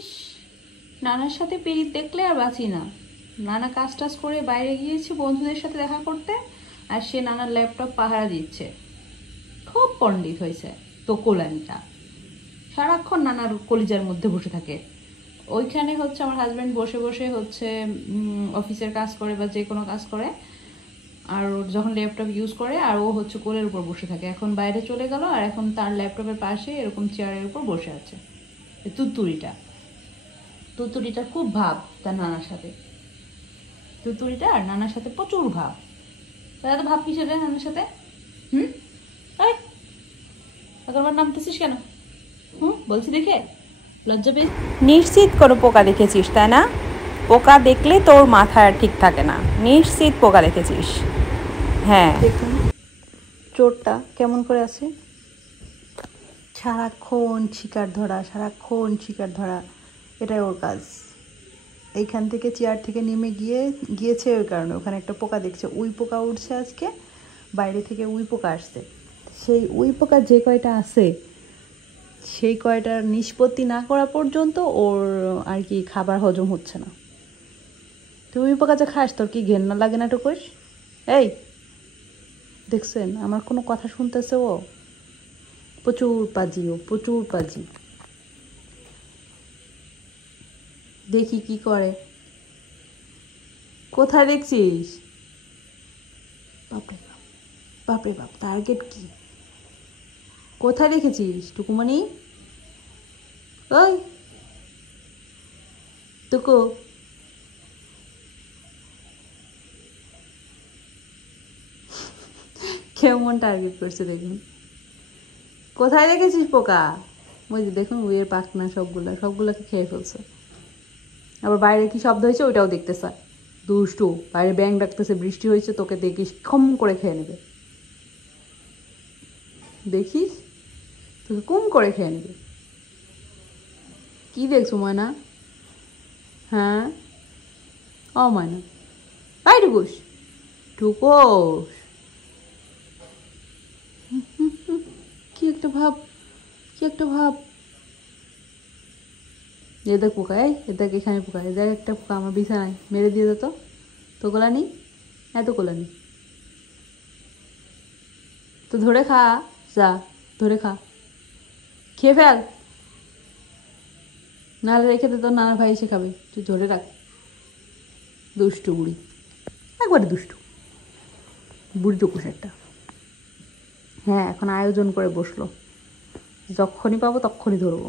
ইস, নানার সাথে পিরিত দেখলে আর বাঁচি না। নানা কাজ টাজ করে বাইরে গিয়েছে বন্ধুদের সাথে দেখা করতে, আর সে নানার ল্যাপটপ পাহারা দিচ্ছে। খুব পণ্ডিত হয়েছে তোকোলানিটা, সারাক্ষণ নানার কলিজার মধ্যে বসে থাকে। ওইখানে হচ্ছে আমার হাজব্যান্ড বসে বসে হচ্ছে অফিসের কাজ করে বা যে কোনো কাজ করে, আর যখন ল্যাপটপ ইউজ করে আর ও হচ্ছে কোলের উপর বসে থাকে। এখন বাইরে চলে গেল আর এখন তার ল্যাপটপের পাশে এরকম চেয়ারের উপর বসে আছে তুত্তুরিটা। তুতুরিটার খুব ভাব তার নানার সাথে। তুতুরিটা আর নানার সাথে প্রচুর ভাব। এত ভাব কিসের রে নানার সাথে? এই এতবার নামতেছিস কেন? বলছি দেখে লজ্জা পেয়ে। নিশ্চিত কোনো পোকা দেখেছিস তাই না? পোকা দেখলে তোর মাথা ঠিক থাকে না। নিশ্চিত পোকা দেখেছিস। হ্যাঁ, দেখুন চোরটা কেমন করে আছে, সারাক্ষণ শিকার ধরা, সারাক্ষণ শিকার ধরা, এটাই ওর কাজ। এইখান থেকে চেয়ার থেকে নেমে গিয়েছে ওই কারণে ওখানে একটা পোকা দেখছে, উই পোকা উঠছে আজকে, বাইরে থেকে উই পোকা আসছে। সেই উই পোকা যে কয়টা আছে সেই কয়টার নিষ্পত্তি না করা পর্যন্ত ওর আর কি খাবার হজম হচ্ছে না। তুই উই পোকা যে খাস তোর কি ঘেন্না লাগে না টুকুস? এই দেখছেন আমার কোনো কথা শুনতেছে ও? প্রচুর পাজি, ও প্রচুর পাজি। দেখি কি করে। কোথায় দেখছিস? বাপরে বাপ, বাপরে বাপ, টার্গেট কি? কোথায় দেখেছিস টুকুমণি? ওই টুকু, কেমন টার্গেট করছে দেখুন। কোথায় দেখেছিস পোকা? ওই যে দেখুন উইয়ের পাখনা সবগুলাকে খেয়ে ফেলছে। আবার বাইরে কি শব্দ হয়েছে ওইটাও দেখতেছে। দুষ্টু, বাইরে ব্যাঙ ডাকতেছে, বৃষ্টি হয়েছে, তোকে দেখিস খম করে খেয়ে নেবে। দেখিস তোকে কম করে খেয়ে নেবে। কি দেখছো ময়না? হ্যাঁ ও ময়না, তাই টুকুস, টুকুস কি একটা ভাব, কি একটা ভাব। এ দেখ পোকা, এ দেখ এখানে পোকা, এ দেখ একটা পোকা আমার বিছানায়, মেরে দিয়ে যেত। তো গোলানি, এত গোলানি তো ধরে খা, যা ধরে খা, খেয়ে ফেল, নাহলে রেখে দে, তোর নানা ভাই এসে খাবে, তুই ধরে রাখ। দুষ্টু বুড়ি, একবারে দুষ্টু বুড়ি টুকুস একটা। হ্যাঁ এখন আয়োজন করে বসলো, যখনই পাবো তখনই ধরবো।